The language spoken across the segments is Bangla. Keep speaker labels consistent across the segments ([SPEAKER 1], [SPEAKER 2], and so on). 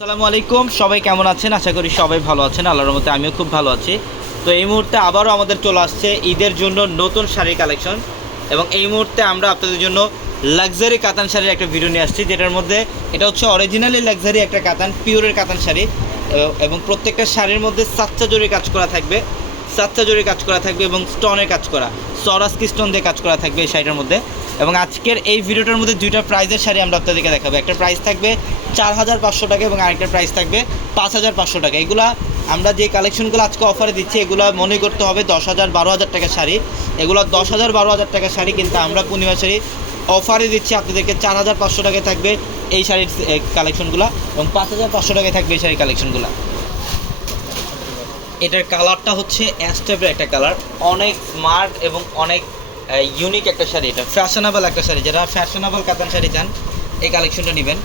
[SPEAKER 1] আসসালামু আলাইকুম। সবাই কেমন আছেন? আশা করি সবাই ভালো আছেন। আল্লাহর মতে আমিও খুব ভালো আছি। তো এই মুহূর্তে আবারও আমাদের চলে আসছে ঈদের জন্য নতুন শাড়ির কালেকশন এবং এই মুহূর্তে আমরা আপনাদের জন্য লাক্সারি কাতান শাড়ির একটা ভিডিও নিয়ে আসছি, যেটার মধ্যে এটা হচ্ছে অরিজিনালি লাক্সারি একটা কাতান পিওরের কাতান শাড়ি। এবং প্রত্যেকটা শাড়ির মধ্যে সাচ্চা জরি কাজ করা থাকবে। সাচ্চা জরি কাজ করা থাকবে এবং স্টোনের কাজ করা। সরাসকি স্টোন দিয়ে কাজ করা থাকবে এই শাড়িটার মধ্যে। এবং আজকের এই ভিডিওটার মধ্যে দুইটা প্রাইজের শাড়ি আমরা আপনাদেরকে দেখাবো। একটা প্রাইস থাকবে চার হাজার পাঁচশো টাকা এবং আরেকটা প্রাইস থাকবে পাঁচ হাজার পাঁচশো টাকা। এগুলা আমরা যে কালেকশনগুলো আজকে অফারে দিচ্ছি, এগুলো মনে করতে হবে দশ হাজার বারো হাজার টাকা শাড়ি। এগুলো দশ হাজার বারো হাজার টাকা শাড়ি কিন্তু আমরা পূর্ণিমা শাড়ি অফারে দিচ্ছি, আপনাদেরকে চার হাজার পাঁচশো টাকায় থাকবে এই শাড়ির কালেকশনগুলো এবং পাঁচ হাজার পাঁচশো টাকায় থাকবে এই শাড়ির কালেকশনগুলো এটার কালারটা হচ্ছে অ্যাশ একটা কালার অনেক স্মার্ট এবং অনেক ইউনিক একটা শাড়ি এটা ফ্যাশনেবল একটা শাড়ি। যারা ফ্যাশনেবল কাতান শাড়ি চান, এই কালেকশনটা নেবেন।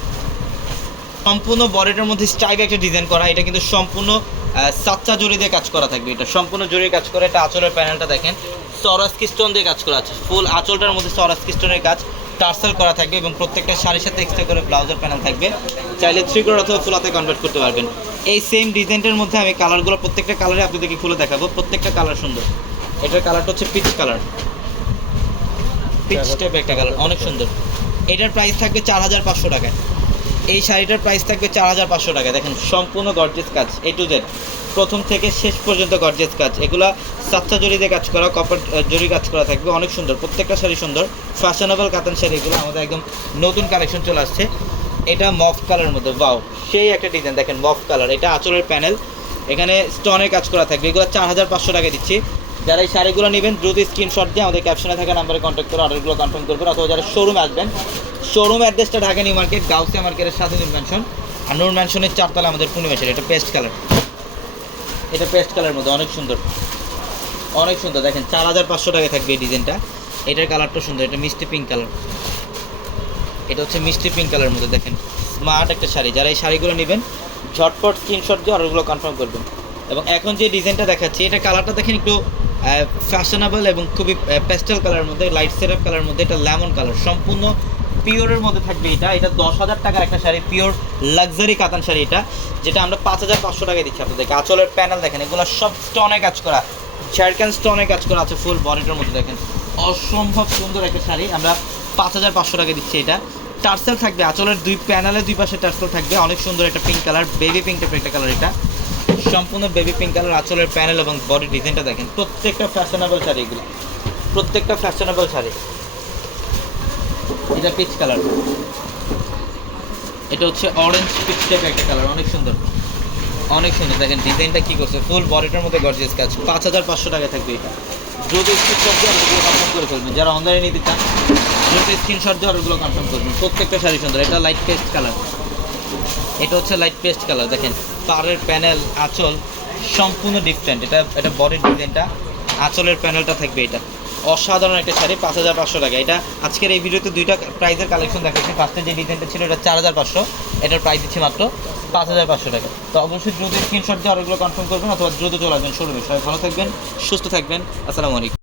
[SPEAKER 1] সম্পূর্ণ বডিটার মধ্যে স্টাইপ একটা ডিজাইন করা, এটা কিন্তু সম্পূর্ণ সাচ্চা জড়ি দিয়ে কাজ করা থাকবে এটা। সম্পূর্ণ জড়ি কাজ করে, এটা আঁচলের প্যানেলটা দেখেন। সরাস স্টোন দিয়ে কাজ করা আছে ফুল আঁচলটার মধ্যে সরাস স্টোনের কাজ, টার্সেল করা থাকবে এবং প্রত্যেকটা শাড়ির সাথে এক্সট্রা করে ব্লাউজের প্যানেল থাকবে। চাইলে থ্রি কোর অথবা ফুলাতে কনভার্ট করতে পারবেন। এই সেম ডিজাইনটার মধ্যে আমি কালারগুলো প্রত্যেকটা কালারে আপনাদেরকে খুলে দেখাবো। প্রত্যেকটা কালার সুন্দর। এটার কালারটা হচ্ছে পিচ কালার পিচ টাইপ একটা কালার অনেক সুন্দর। এটার প্রাইস থাকবে চার হাজার পাঁচশো এই শাড়িটার প্রাইস থাকবে চার হাজার পাঁচশো টাকা দেখেন সম্পূর্ণ গর্জেস কাজ এ টু জেড প্রথম থেকে শেষ পর্যন্ত গর্জেস কাজ। এগুলা সাতটা কাজ করা কপার জড়ি কাজ করা থাকবে। অনেক সুন্দর প্রত্যেকটা শাড়ি সুন্দর। ফ্যাশনেবল কাতান শাড়ি এগুলো আমাদের একদম নতুন কালেকশন চলে আসছে। এটা মফ কালারের মধ্যে বাও সেই একটা ডিজাইন দেখেন মফ কালার এটা আঁচলের প্যানেল এখানে স্টোনের কাজ করা থাকবে। এগুলো চার হাজার পাঁচশো টাকা দিচ্ছি। যারা এই শাড়িগুলো নেবেন, দ্রুত স্ক্রিনশট দিয়ে আমাদের ক্যাপশনে থাকা নাম্বারে কন্ট্যাক্ট করে অর্ডারগুলো কনফার্ম করবেন অথবা যারা শোরুমে আসবেন শোরুম অ্যাড্রেসটা ঢাকা নিউ মার্কেট, গাউসিয়া মার্কেটের সাথে নূর ম্যানশন আর নূর ম্যানশনের চারতলা আমাদের পূর্ণিমাসের এটা পেস্ট কালার এটা পেস্ট কালারের মধ্যে, অনেক সুন্দর। অনেক সুন্দর। দেখেন, চার হাজার পাঁচশো টাকায় থাকবে এই ডিজাইনটা এটার কালারটা সুন্দর। এটা মিষ্টি পিঙ্ক কালার এটা হচ্ছে মিষ্টি পিঙ্ক কালারের মধ্যে, দেখেন। স্মার্ট একটা শাড়ি। যারা এই শাড়িগুলো নেবেন, ঝটপট স্ক্রিনশট দিয়ে অর্ডারগুলো কনফার্ম করবেন। এবং এখন যে ডিজাইনটা দেখাচ্ছি, এটা কালারটা দেখেন একটু ফ্যাশনেবল এবং খুবই পেস্টেল কালারের মধ্যে লাইট সেটআপ কালারের মধ্যে এটা লেমন কালার সম্পূর্ণ পিওরের মধ্যে থাকবে এটা। এটা দশ হাজার টাকার একটা শাড়ি পিওর লাক্সারি কাতান শাড়ি এটা, যেটা আমরা পাঁচ হাজার পাঁচশো টাকায় দিচ্ছি আপনাদেরকে আঁচলের প্যানেল দেখেন, এগুলো সব স্টোনে কাজ করা। ঝাড়খান স্টোনে কাজ করা আছে ফুল বডিটার মধ্যে দেখেন। অসম্ভব সুন্দর একটা শাড়ি। আমরা পাঁচ হাজার পাঁচশো টাকা দিচ্ছি এটা। টার্সেল থাকবে, আঁচলের দুই প্যানেলের দুই পাশে টার্সেল থাকবে। অনেক সুন্দর একটা পিঙ্ক কালার বেবি পিঙ্ক টাইপের একটা কালার এটা। সম্পূর্ণ বেবি পিঙ্ক কালার আঁচলের প্যানেল এবং বডি ডিজাইনটা দেখেন। প্রত্যেকটা ফ্যাশনেবল শাড়ি এগুলো। প্রত্যেকটা ফ্যাশনেবল শাড়ি। এটা পিচ কালার এটা হচ্ছে অরেঞ্জ পিচ টাইপের একটা কালার অনেক সুন্দর। অনেক সুন্দর। দেখেন ডিজাইনটা কী করছে? ফুল বডিটার মধ্যে গর্জিয়াস কাজ। পাঁচ হাজার পাঁচশো টাকা থাকবে এটা। দ্রুত স্ক্রিনশট দিয়ে কনফার্ম করে ফেলবেন। যারা অনলাইনে নিতে চান দ্রুত স্ক্রিনশট দিয়ে অর্ডারগুলো কনফার্ম করবেন। প্রত্যেকটা শাড়ি সুন্দর। এটা লাইট পেস্ট কালার এটা হচ্ছে লাইট পেস্ট কালার দেখেন। পাড়ের প্যানেল, আঁচল সম্পূর্ণ ডিফারেন্ট এটা এটা বডির ডিজাইনটা আঁচলের প্যানেলটা থাকবে এটা। অসাধারণ একটা শাড়ি, পাঁচ হাজার পাঁচশো টাকা। এটা আজকের এই ভিডিওতে দুইটা প্রাইজের কালেকশন দেখাচ্ছি। ফার্স্টে যে ডিজাইনটা ছিল, এটা চার হাজার পাঁচশো। এটার প্রাইস দিচ্ছি মাত্র পাঁচ হাজার পাঁচশো টাকা। তো অবশ্যই দ্রুত স্ক্রিনশট দিয়ে অর্ডারগুলো কনফার্ম করবেন, অথবা দ্রুত চলে আসবেন শোরুমে সবাই ভালো থাকবেন, সুস্থ থাকবেন। আসসালামু আলাইকুম।